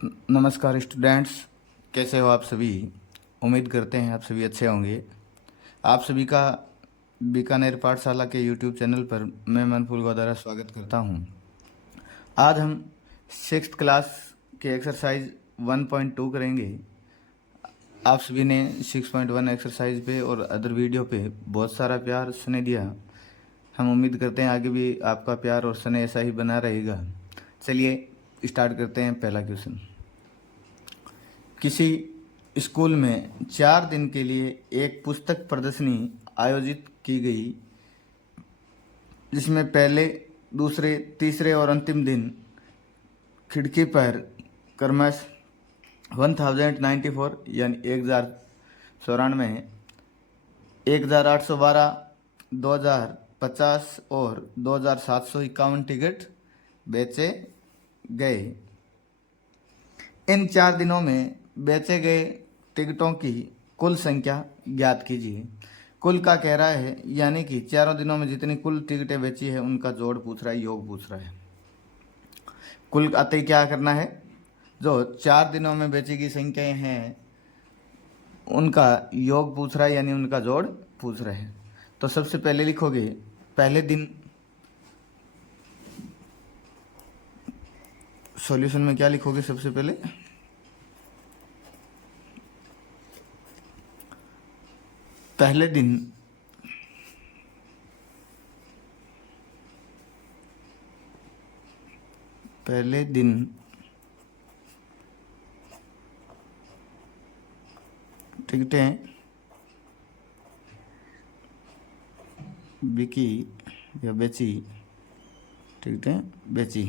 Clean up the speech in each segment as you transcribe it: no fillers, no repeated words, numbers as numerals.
नमस्कार स्टूडेंट्स, कैसे हो आप सभी। उम्मीद करते हैं आप सभी अच्छे होंगे। आप सभी का बीकानेर पाठशाला के यूट्यूब चैनल पर मैं मनफूल द्वारा स्वागत करता हूं। आज हम सिक्स्थ क्लास के एक्सरसाइज 1.2 करेंगे। आप सभी ने 6.1 एक्सरसाइज पे और अदर वीडियो पे बहुत सारा प्यार स्नेह दिया। हम उम्मीद करते हैं आगे भी आपका प्यार और स्नेह ऐसा ही बना रहेगा। चलिए स्टार्ट करते हैं। पहला क्वेश्चन। किसी स्कूल में 4 दिन के लिए एक पुस्तक प्रदर्शनी आयोजित की गई, जिसमें पहले, दूसरे, तीसरे और अंतिम दिन खिड़की पर क्रमश 1094 यानी 1094, 1812, 2050 और 2751 टिकट बेचे गए। इन 4 दिनों में बेचे गए टिकटों की कुल संख्या ज्ञात कीजिए। कुल का कह रहा है, यानी कि चारों दिनों में जितनी कुल टिकटें बेची है उनका जोड़ पूछ रहा है, योग पूछ रहा है। कुल आते ही क्या करना है, जो 4 दिनों में बेची गई संख्याएं हैं उनका योग पूछ रहा है, यानी उनका जोड़ पूछ रहा है। तो सबसे पहले लिखोगे पहले दिन। सॉल्यूशन में क्या लिखोगे सबसे पहले, पहले दिन पहले दिन टिकटें बिकी या बेची, टिकटें बेची।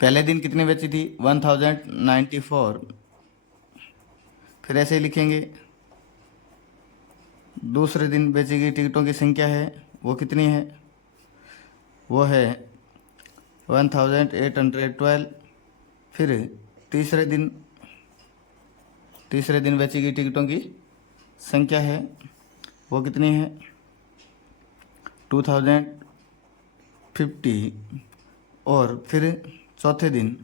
पहले दिन कितनी बेची थी, 1094। फिर ऐसे ही लिखेंगे, दूसरे दिन बेची गई टिकटों की संख्या है वो कितनी है, वो है 1812। फिर तीसरे दिन बेची गई टिकटों की संख्या है वो कितनी है, 2050। और फिर चौथे दिन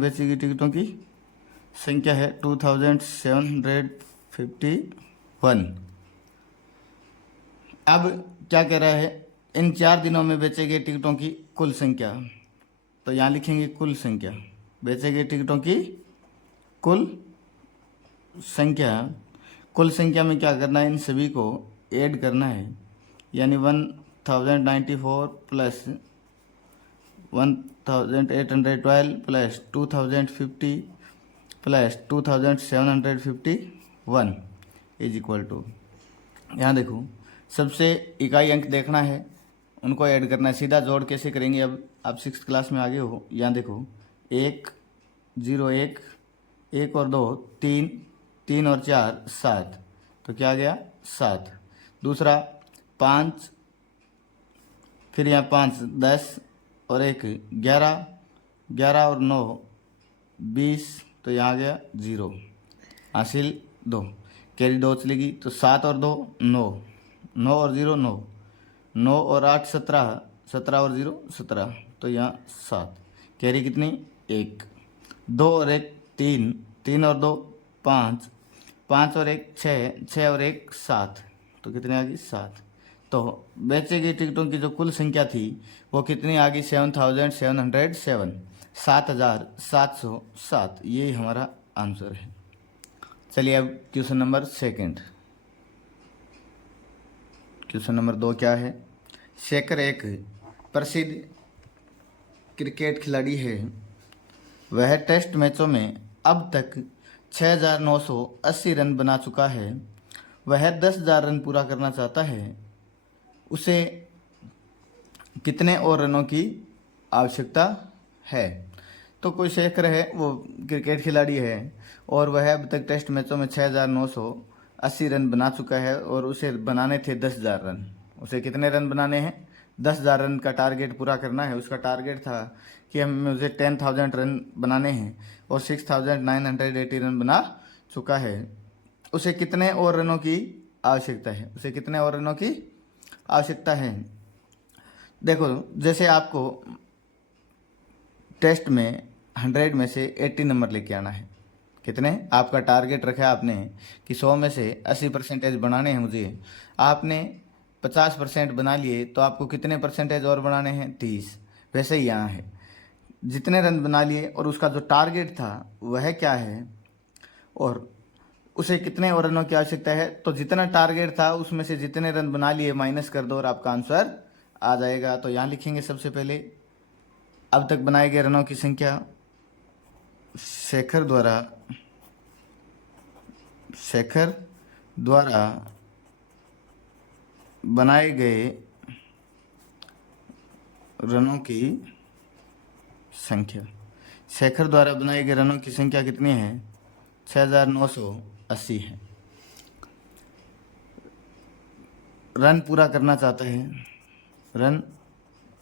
बेची गई टिकटों की संख्या है 2751। अब क्या कह रहा है, इन 4 दिनों में बेचे गए टिकटों की कुल संख्या। तो यहाँ लिखेंगे कुल संख्या, बेचे गए टिकटों की कुल संख्या। कुल संख्या में क्या करना है, इन सभी को ऐड करना है, यानी 1094 plus 1812 plus 2050 plus 2751 is equal to, यहाँ देखो सबसे इकाई अंक देखना है, उनको ऐड करना है। सीधा जोड़ कैसे करेंगे, अब आप सिक्स क्लास में आगे हो। यहाँ देखो 1 0 1, 1 और 2 3, 3 और 4 7, तो क्या आ गया 7। दूसरा 5, फिर यहाँ 5 10 और 1 11, 11 और 9 20, तो यहाँ आ गया 0। हासिल 2, कैरी 2 चलेगी, तो 7 और 2 9, 9 और 0 9, 9 और 8 17, 17 और 0 17, तो यहाँ 7। कैरी कितनी 1, 2 और 1 3, 3 और 2 5, 5 और 1 6, 6 और 1 7, तो कितनी आ गई 7। तो बेचे गई टिकटों की जो कुल संख्या थी वो कितनी आ गई, 7707, 7707। यही हमारा आंसर है। चलिए अब question number second. Question number 2 क्या है, शेखर एक प्रसिद्ध क्रिकेट खिलाड़ी है। वह टेस्ट मैचों में अब तक 6980 रन बना चुका है। वह 10,000 रन पूरा करना चाहता है। उसे कितने और रनों की आवश्यकता है। तो कोई शेखर है, वो क्रिकेट खिलाड़ी है और वह अब तक टेस्ट मैचों में 6980 रन बना चुका है और उसे बनाने थे 10,000 रन। उसे कितने रन बनाने हैं, 10,000 रन का टारगेट पूरा करना है। उसका टारगेट था कि हमें उसे 10,000 रन बनाने हैं और 6,980 रन बना चुका है। उसे कितने और रनों की आवश्यकता है, उसे कितने और रनों की आवश्यकता है। देखो जैसे आपको टेस्ट में 100 में से 80 नंबर लेके आना है। कितने आपका टारगेट रखा है आपने कि 100 में से 80% बनाने हैं मुझे, आपने 50% बना लिए तो आपको कितने परसेंटेज और बनाने हैं? 30। वैसे ही यहाँ है, जितने रन बना लिए और उसका जो टारगेट था वह क्या है और उसे कितने और रनों की आवश्यकता है, तो जितना टारगेट था उसमें से जितने रन बना लिए माइनस कर दो और आपका आंसर आ जाएगा। तो यहाँ लिखेंगे सबसे पहले अब तक बनाए गए रनों की संख्या शेखर द्वारा बनाए गए रनों की संख्या। शेखर द्वारा बनाए गए रनों की संख्या कितनी है? 6980 है। रन पूरा करना चाहता है, रन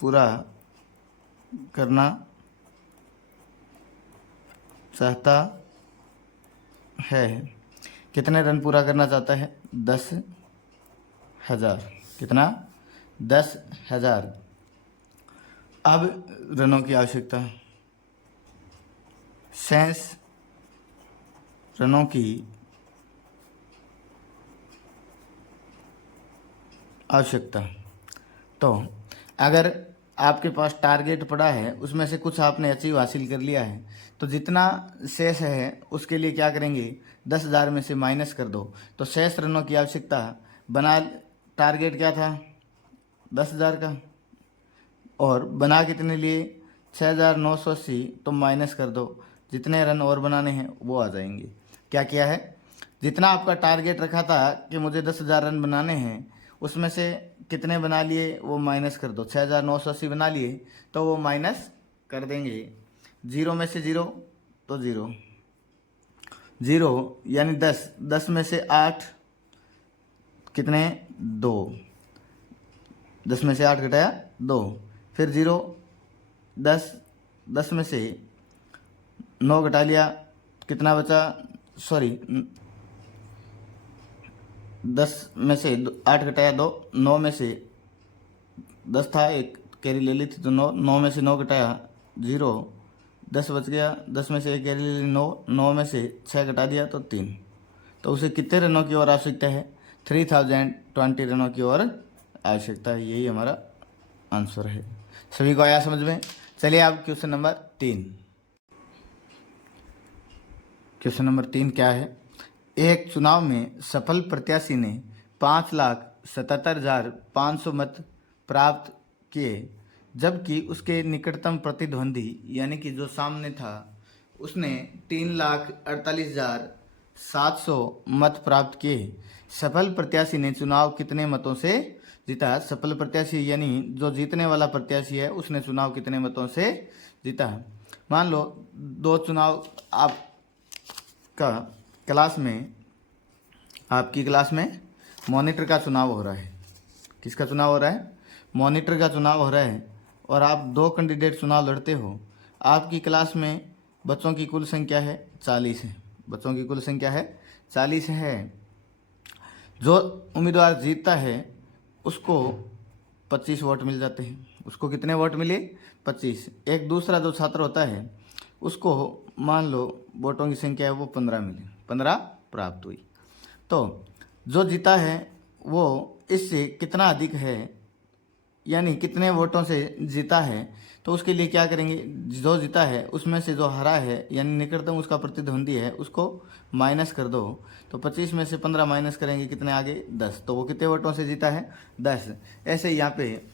पूरा करना चाहता है। कितने रन पूरा करना चाहता है? 10,000। कितना? 10,000। अब रनों की आवश्यकता, शेष रनों की आवश्यकता। तो अगर आपके पास टारगेट पड़ा है उसमें से कुछ आपने अचीव हासिल कर लिया है तो जितना शेष है उसके लिए क्या करेंगे? 10,000 में से माइनस कर दो। तो शेष रनों की आवश्यकता बना, टारगेट क्या था? 10,000 का, और बना कितने लिए? 6,980। तो माइनस कर दो, जितने रन और बनाने हैं वो आ जाएंगे। क्या किया है? जितना आपका टारगेट रखा था कि मुझे 10,000 रन बनाने हैं उसमें से कितने बना लिए वो माइनस कर दो। 6,980 बना लिए तो वो माइनस कर देंगे। 0 में से 0 तो 0, 0 यानी 10, 10 में से 8 कितने? 2, 10 में से 8 घटाया 2, फिर 0, 10, 10 में से 9 घटा लिया, कितना बचा? सॉरी, 10 में से 8 घटाया 2, 9 में से 10 था, एक कैरी ले ली थी तो 9, 9 में से 9 घटाया 0, 10 बच गया, 10 में से एक कैरी ले ली 9, 9 में से 6 घटा दिया तो 3। तो उसे कितने रनों की और आवश्यकता है? 3020 रनों की और आवश्यकता है। यही हमारा आंसर है। सभी को आया समझ में? चलिए अब क्वेश्चन नंबर 3। क्वेश्चन नंबर 3 क्या है? एक चुनाव में सफल प्रत्याशी ने 5,77,500 मत प्राप्त किए, जबकि उसके निकटतम प्रतिद्वंदी यानी कि जो सामने था उसने 3,48,700 मत प्राप्त किए। सफल प्रत्याशी ने चुनाव कितने मतों से जीता? सफल प्रत्याशी यानी जो जीतने वाला प्रत्याशी है उसने चुनाव कितने मतों से जीता? मान लो दो चुनाव आपका क्लास में, आपकी क्लास में मॉनिटर का चुनाव हो रहा है। किसका चुनाव हो रहा है? मॉनिटर का चुनाव हो रहा है। और आप 2 कैंडिडेट चुनाव लड़ते हो। आपकी क्लास में बच्चों की कुल संख्या है 40 है। बच्चों की कुल संख्या है 40 है। जो उम्मीदवार जीतता है उसको 25 वोट मिल जाते हैं। उसको कितने वोट मिले? 25। एक दूसरा जो छात्र होता है उसको मान लो वोटों की संख्या है वो 15 मिली, 15 प्राप्त हुई। तो जो जीता है वो इससे कितना अधिक है यानी कितने वोटों से जीता है, तो उसके लिए क्या करेंगे? जो जीता है उसमें से जो हरा है यानी निकटतम उसका प्रतिद्वंदी है उसको माइनस कर दो। तो 25 में से 15 माइनस करेंगे, कितने आगे? 10। तो वो कितने वोटों से जीता है? 10। ऐसे यहाँ पे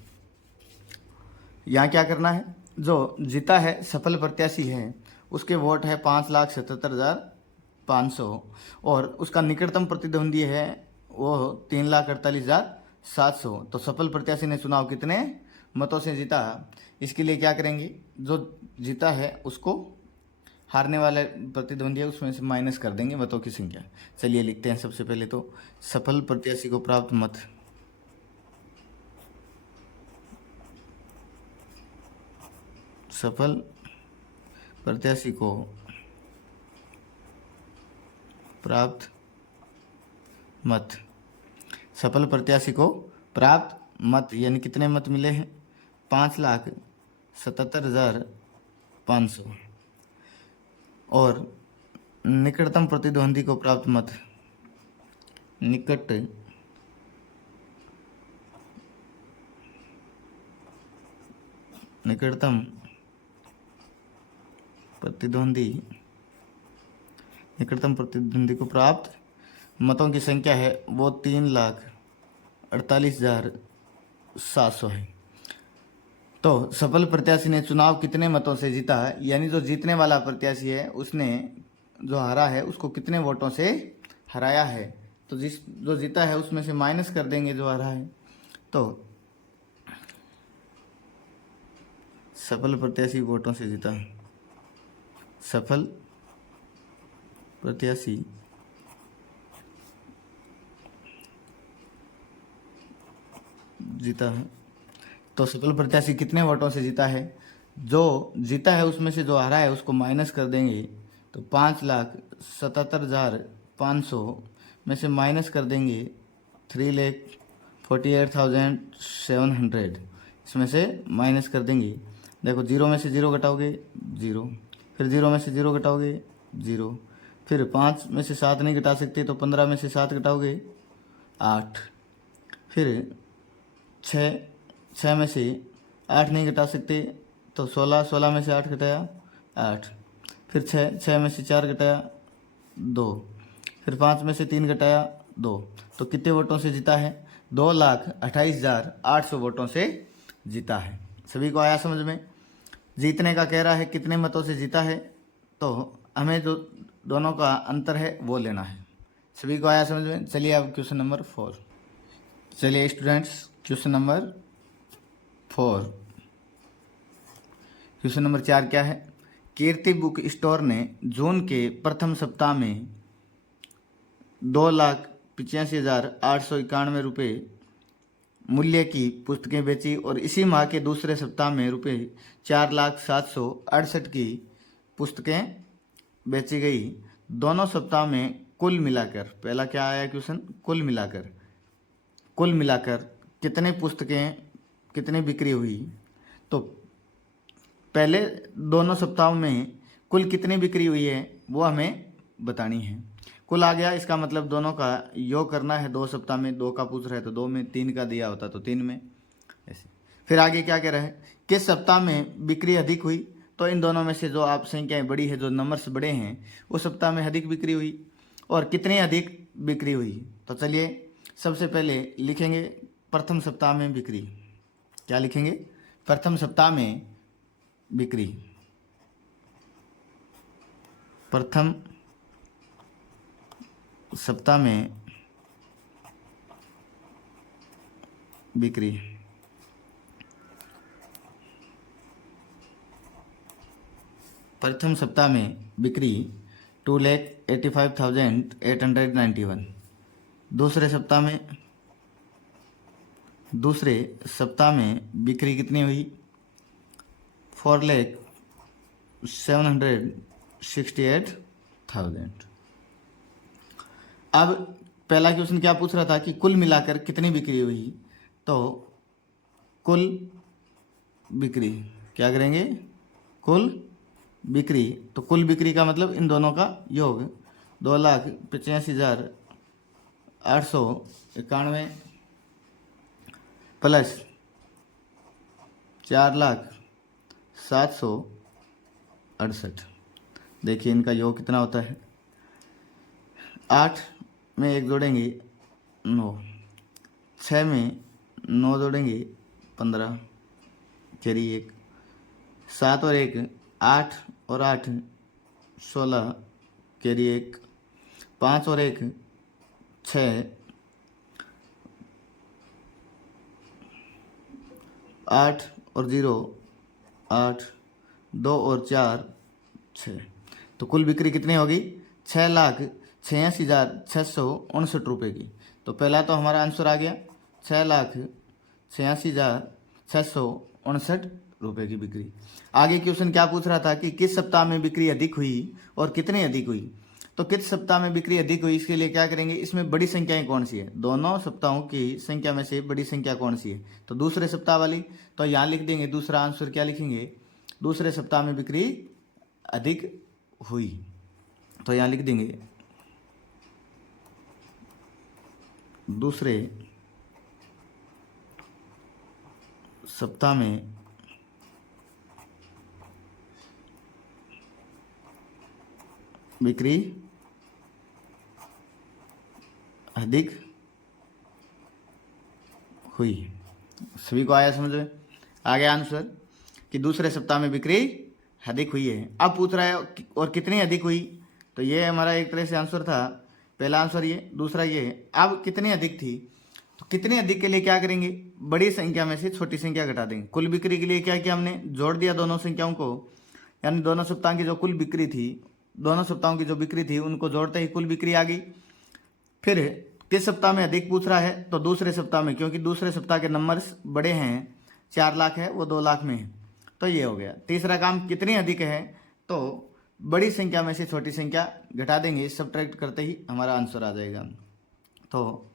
यहाँ क्या करना है? जो जीता है सफल प्रत्याशी है उसके वोट है 5,77,500 और उसका निकटतम प्रतिद्वंदी है वो 3,48,700। तो सफल प्रत्याशी ने चुनाव कितने मतों से जीता? इसके लिए क्या करेंगे? जो जीता है उसको हारने वाले प्रतिद्वंदी है उसमें से माइनस कर देंगे मतों की संख्या। चलिए लिखते हैं सबसे पहले तो सफल प्रत्याशी को प्राप्त मत, सफल प्रत्याशी को प्राप्त मत, सफल प्रत्याशी को प्राप्त मत यानी कितने मत मिले हैं? 5,77,500 500 और निकटतम प्रतिद्वंदी को प्राप्त मत निकटतम प्रतिद्वंदी को प्राप्त मतों की संख्या है वो 3,48,700 है। तो सफल प्रत्याशी ने चुनाव कितने मतों से जीता है, यानी जो जीतने वाला प्रत्याशी है उसने जो हारा है उसको कितने वोटों से हराया है। तो जो जीता है उसमें से माइनस कर देंगे जो हारा है। तो सफल प्रत्याशी वोटों से जीता, सफल प्रत्याशी जीता है। तो सफल प्रत्याशी कितने वोटों से जीता है, जो जीता है उसमें से जो हारा है उसको माइनस कर देंगे। तो 5,77,500 में से माइनस कर देंगे 3,48,700, इसमें से माइनस कर देंगे। देखो 0 में से 0 घटाओगे 0, फिर 0 में से 0 घटाओगे 0, फिर 5 में से 7 नहीं घटा सकते तो 15 में से 7 घटाओगे 8, फिर 6 में से 8 नहीं घटा सकते तो 16 में से 8 घटाया 8, फिर 6 में से 4 घटाया 2, फिर 5 में से 3 घटाया 2। तो कितने वोटों से जीता है, 2,28,800 वोटों से जीता है। सभी को आया समझ में। जीतने का कह रहा है कितने मतों से जीता है, तो हमें जो दोनों का अंतर है वो लेना है। सभी को आया समझ में। चलिए अब क्वेश्चन नंबर 4। चलिए students question number 4। Question number 4 क्या है, कीर्ति बुक स्टोर ने जून के प्रथम सप्ताह में 2,85,891 रुपये मूल्य की पुस्तकें बेची और इसी माह के दूसरे सप्ताह में रुपये 4,768 की पुस्तकें बेची गई। दोनों सप्ताह में कुल मिलाकर, पहला क्या आया क्वेश्चन, कुल मिलाकर कितने पुस्तकें कितनी बिक्री हुई। तो पहले दोनों सप्ताहों में कुल कितनी बिक्री हुई है वो हमें बतानी है। कुल आ गया, इसका मतलब दोनों का योग करना है। 2 सप्ताह में 2 का पूछ रहा है तो 2 में, 3 का दिया होता तो 3 में, ऐसे। फिर आगे क्या कह रहा है, किस सप्ताह में बिक्री अधिक हुई। तो इन दोनों में से जो आप संख्याएं बड़ी है, जो नंबर्स बड़े हैं, उस सप्ताह में अधिक बिक्री हुई और कितनी अधिक बिक्री हुई। तो चलिए सबसे पहले लिखेंगे प्रथम सप्ताह में बिक्री। क्या लिखेंगे, प्रथम सप्ताह में बिक्री, प्रथम सप्ताह में बिक्री। प्रथम सप्ताह में बिक्री 2,85,891। दूसरे सप्ताह में बिक्री कितनी हुई, 4,768,000। अब पहला क्वेश्चन क्या पूछ रहा था कि कुल मिलाकर कितनी बिक्री हुई। तो कुल बिक्री क्या करेंगे, कुल बिक्री। तो कुल बिक्री का मतलब इन दोनों का योग 2,85,891 प्लस 4,768। देखिए इनका योग कितना होता है, 8 में 1 जोड़ेंगे 9, 6 में 9 जोड़ेंगे 15, कैरी 1, 7 और 1 8 और 8 16, कैरी 1, 5 और 1 6, 8 और 0 8, 2 और 4 6। तो कुल बिक्री कितनी होगी, 6,86,669 रुपये की। तो पहला तो हमारा आंसर आ गया 6,86,669 रुपये की बिक्री। आगे क्वेश्चन क्या पूछ रहा था कि किस सप्ताह में बिक्री अधिक हुई और कितनी अधिक हुई। तो किस सप्ताह में बिक्री अधिक हुई, इसके लिए क्या करेंगे, इसमें बड़ी संख्याएं कौन सी है, दोनों सप्ताहों की संख्या में से बड़ी संख्या कौन सी है। तो दूसरे सप्ताह वाली। तो यहाँ लिख देंगे दूसरा आंसर, क्या लिखेंगे दूसरे सप्ताह में बिक्री अधिक हुई। तो यहाँ लिख देंगे दूसरे सप्ताह में बिक्री अधिक हुई। सभी को आया समझ में? आ गया आंसर कि दूसरे सप्ताह में बिक्री अधिक हुई है। अब पूछ रहा है और कितनी अधिक हुई, तो ये हमारा एक तरह से आंसर था। पहला आंसर ये, दूसरा ये। अब कितनी अधिक थी, तो कितनी अधिक के लिए क्या करेंगे, बड़ी संख्या में से छोटी संख्या घटा देंगे। कुल बिक्री के लिए क्या किया हमने, जोड़ दिया दोनों संख्याओं को, यानी दोनों सप्ताह की जो कुल बिक्री थी, दोनों सप्ताहों की जो बिक्री थी उनको जोड़ते ही कुल बिक्री आ गई। फिर किस सप्ताह में अधिक पूछ रहा है, तो दूसरे सप्ताह में, क्योंकि दूसरे सप्ताह के नंबर्स बड़े हैं, 4 लाख है वो 2 लाख में है, तो ये हो गया। तीसरा काम कितनी अधिक है, तो बड़ी संख्या में से छोटी संख्या घटा देंगे, सब्ट्रैक्ट करते ही हमारा आंसर आ जाएगा। तो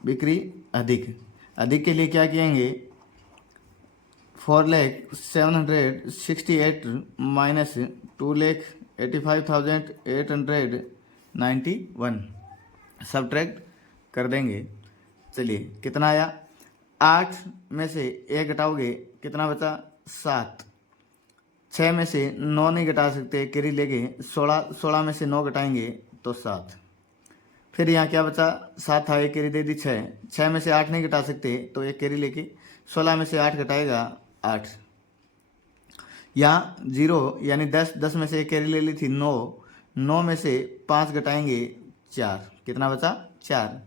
बिक्री अधिक, अधिक के लिए क्या किएंगे, 4,768 माइनस 2,85,891 सब्ट्रैक्ट कर देंगे। चलिए कितना आया, 8 में से 1 घटाओगे कितना बचा, 7। 6 में से 9 नहीं घटा सकते, कैरी लेंगे, 16 में से 9 घटाएंगे तो 7। फिर यहाँ क्या बचा, 7 था, एक कैरी दे दी 6। 6 में से 8 नहीं घटा सकते तो एक कैरी लेके 16 में से 8 घटाएगा 8। यहाँ 0 यानी 10, 10 में से एक कैरी ले ली थी 9, 9 में से 5 घटाएंगे 4, कितना बचा 4।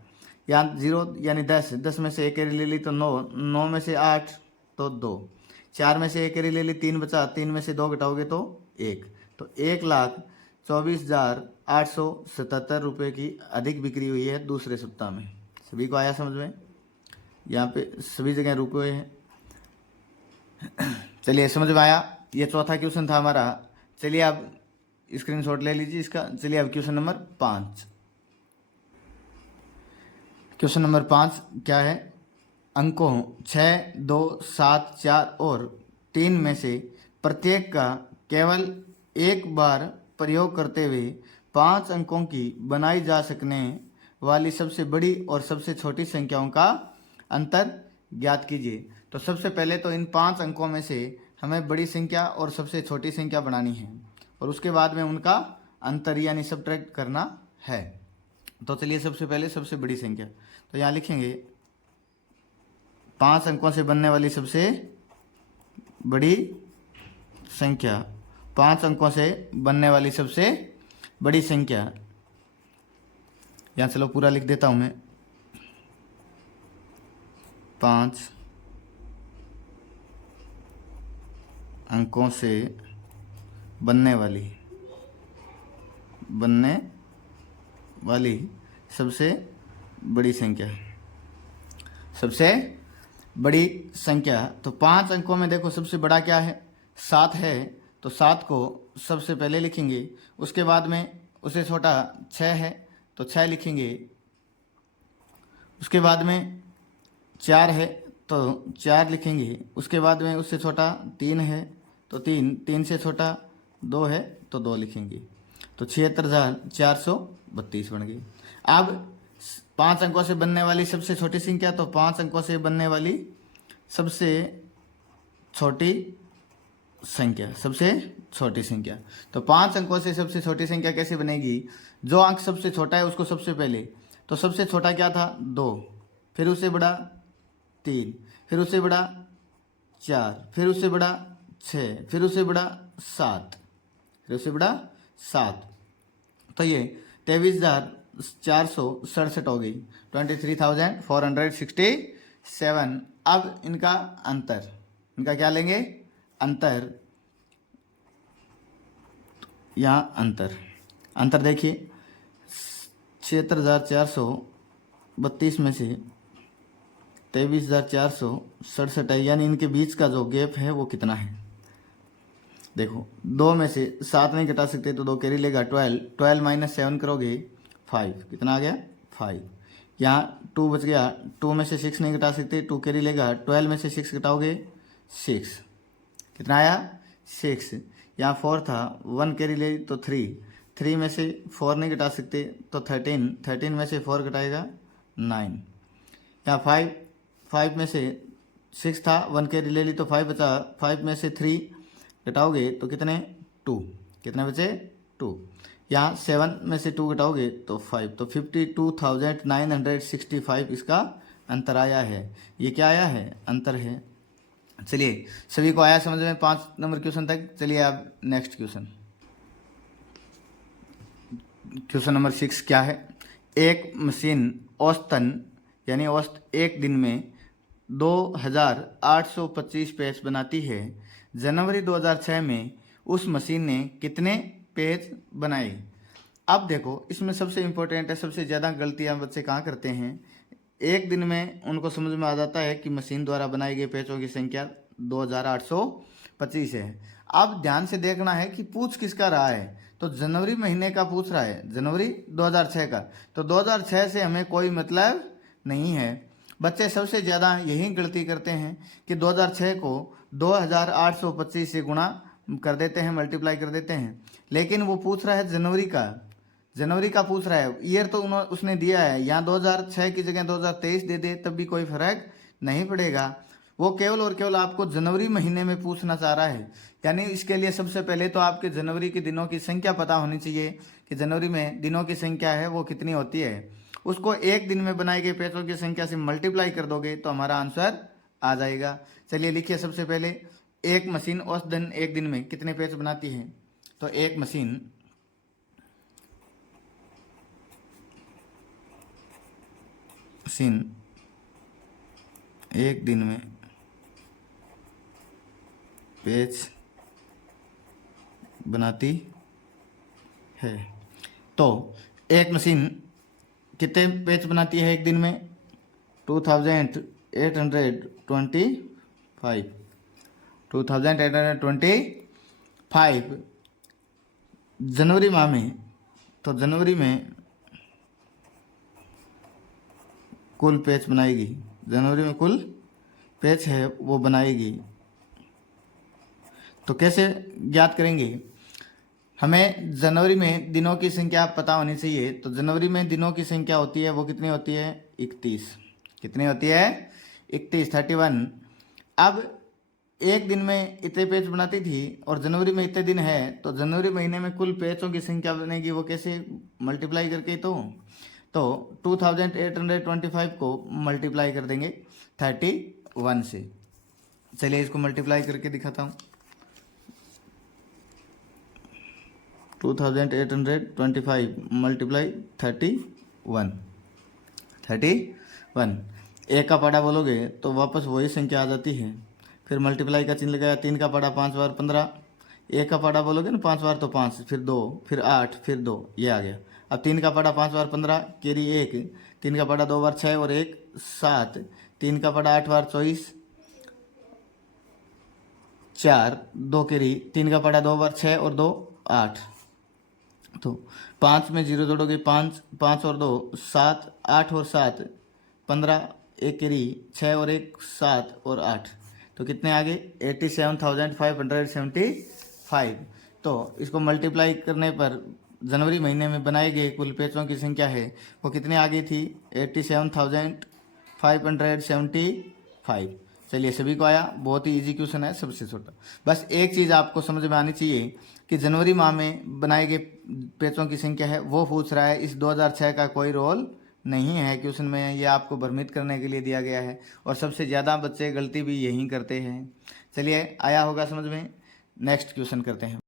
यहाँ 0 यानी 10, 10 में से एक कैरी ले ली तो 9, 9 में से 8 तो 2, 4 में से एक कैरी ले ली 3 बचा, 3 में से 2 घटाओगे तो 1, तो 1,24,877 रुपये की अधिक बिक्री हुई है दूसरे सप्ताह में। सभी को आया समझ में? यहाँ पे सभी जगह रुके हैं। चलिए समझ में आया, ये चौथा क्वेश्चन था हमारा। चलिए अब स्क्रीनशॉट ले लीजिए इसका। चलिए अब क्वेश्चन नंबर 5। क्वेश्चन नंबर 5 क्या है, अंकों 6, 2, 7, 4 और 3 में से प्रत्येक का केवल एक बार प्रयोग करते हुए 5 अंकों की बनाई जा सकने वाली सबसे बड़ी और सबसे छोटी संख्याओं का अंतर ज्ञात कीजिए। तो सबसे पहले तो इन 5 अंकों में से हमें बड़ी संख्या और सबसे छोटी संख्या बनानी है और उसके बाद में उनका अंतर यानी सब्ट्रैक्ट करना है। तो चलिए सबसे पहले सबसे बड़ी संख्या, तो यहाँ लिखेंगे 5 अंकों से बनने वाली सबसे बड़ी संख्या, 5 अंकों से बनने वाली सबसे बड़ी संख्या। यहाँ चलो पूरा लिख देता हूँ मैं, 5 अंकों से बनने वाली सबसे बड़ी संख्या, सबसे बड़ी संख्या। तो 5 अंकों में देखो सबसे बड़ा क्या है, 7 है, तो 7 को सबसे पहले लिखेंगे। उसके बाद में उससे छोटा 6 है तो 6 लिखेंगे। उसके बाद में 4 है तो 4 लिखेंगे। उसके बाद में उससे छोटा 3 है तो 3, 3 से छोटा 2 है तो 2 लिखेंगे। तो 76,432 बन गई। अब 5 अंकों से बनने वाली सबसे छोटी संख्या, तो 5 अंकों से बनने वाली सबसे छोटी संख्या, सबसे छोटी संख्या। तो 5 अंकों से सबसे छोटी संख्या कैसे बनेगी, जो अंक सबसे छोटा है उसको सबसे पहले, तो सबसे छोटा क्या था 2, फिर उससे बड़ा 3, फिर उससे बड़ा 4, फिर उससे बड़ा 6, फिर उससे बड़ा 7, फिर उससे बड़ा 7। तो ये 23,467 हो गई, 23,467। अब इनका अंतर, इनका क्या लेंगे अंतर, यहाँ अंतर देखिए 76,432 में से 23,467 है, यानी इनके बीच का जो गैप है वो कितना है। देखो 2 में से 7 नहीं घटा सकते तो 2 कैरी लेगा 12, 12 माइनस 7 करोगे 5, कितना आ गया 5। यहाँ 2 बच गया, 2 में से 6 नहीं घटा सकते, 2 कैरी लेगा, 12 में से 6 घटाओगे 6, कितना आया 6। यहाँ 4 था, 1 कैरी ले तो 3 में से 4 नहीं घटा सकते तो 13 में से 4 घटाएगा 9। यहाँ 5 में से 6 था, 1 कैरी ले ली तो 5 बचा, 5 में से 3 घटाओगे तो कितने 2, कितने बचे 2। यहाँ 7 में से 2 घटाओगे तो 5, तो 52,965 इसका अंतर आया है। ये क्या आया है, अंतर है। चलिए सभी को आया समझ में 5 नंबर क्वेश्चन तक। चलिए अब नेक्स्ट क्वेश्चन नंबर 6 क्या है। एक मशीन औसतन यानी औसत एक दिन में 2825 पेज बनाती है। जनवरी 2006 में उस मशीन ने कितने पेज बनाए। अब देखो इसमें सबसे इम्पोर्टेंट है, सबसे ज़्यादा गलतियां बच्चे कहाँ करते हैं। एक दिन में उनको समझ में आ जाता है कि मशीन द्वारा बनाए गए पेजों की संख्या 2825 है। अब ध्यान से देखना है कि पूछ किसका रहा है, तो जनवरी महीने का पूछ रहा है, जनवरी 2006 का। तो 2006 से हमें कोई मतलब नहीं है। बच्चे सबसे ज़्यादा यही गलती करते हैं कि 2006 को 2825 से गुणा कर देते हैं, मल्टीप्लाई कर देते हैं। लेकिन वो पूछ रहा है जनवरी का पूछ रहा है, ईयर तो उसने दिया है। यहाँ 2006 की जगह 2023 दे दे तब भी कोई फर्क नहीं पड़ेगा। वो केवल और केवल आपको जनवरी महीने में पूछना चाह रहा है। यानी इसके लिए सबसे पहले तो आपके जनवरी के दिनों की संख्या पता होनी चाहिए कि जनवरी में दिनों की संख्या है वो कितनी होती है। उसको एक दिन में बनाए गए पेजों की संख्या से मल्टीप्लाई कर दोगे तो हमारा आंसर आ जाएगा। चलिए लिखिए सबसे पहले, एक मशीन औसतन एक दिन में कितने पेज बनाती है। तो एक मशीन एक दिन में पेज बनाती है। तो एक मशीन कितने पेज बनाती है एक दिन में, 2825 जनवरी माह में। तो जनवरी में कुल पेज बनाएगी, जनवरी में कुल पेज है वो बनाएगी। तो कैसे ज्ञात करेंगे, हमें जनवरी में दिनों की संख्या पता होनी चाहिए। तो जनवरी में दिनों की संख्या होती है वो कितनी होती है 31। कितनी होती है 31, 31। अब एक दिन में इतने पेज बनाती थी और जनवरी में इतने दिन है, तो जनवरी महीने में कुल पेजों की संख्या बनेगी वो कैसे, मल्टीप्लाई करके। तो 2825 को मल्टीप्लाई कर देंगे 31 से। चलिए इसको मल्टीप्लाई करके दिखाता हूँ। 2825 मल्टीप्लाई 31। एक का पाड़ा बोलोगे तो वापस वही संख्या आ जाती है। फिर मल्टीप्लाई का चिन्ह लगाया, 3 का पाड़ा 5 बार 15। एक का पाड़ा बोलोगे ना 5 बार तो 5, फिर 2, फिर 8, फिर 2, ये आ गया। अब 3 का पाड़ा 5 बार 15, केरी 1, 3 का पाड़ा 2 बार 6 और 1 7, 3 का पाड़ा 8 बार 24, 4, 2 केरी, 3 का पाड़ा 2 बार 6 और 2 8। तो 5 में 0 जोड़ोगे 5, 5 और 2 7, 8 और 7 15, 1 केरी 6 और 1 7 और 8। तो कितने आ गए 87,575। तो इसको मल्टीप्लाई करने पर जनवरी महीने में बनाए गए कुल पेजों की संख्या है वो कितने आ गई थी 87,575। चलिए सभी को आया, बहुत ही इजी क्वेश्चन है, सबसे छोटा। बस एक चीज़ आपको समझ में आनी चाहिए कि जनवरी माह में बनाए गए पेजों की संख्या है वो पूछ रहा है। इस 2006 का कोई रोल नहीं है क्वेश्चन में, ये आपको भ्रमित करने के लिए दिया गया है और सबसे ज़्यादा बच्चे गलती भी यही करते हैं। चलिए आया होगा समझ में। नेक्स्ट क्वेश्चन करते हैं।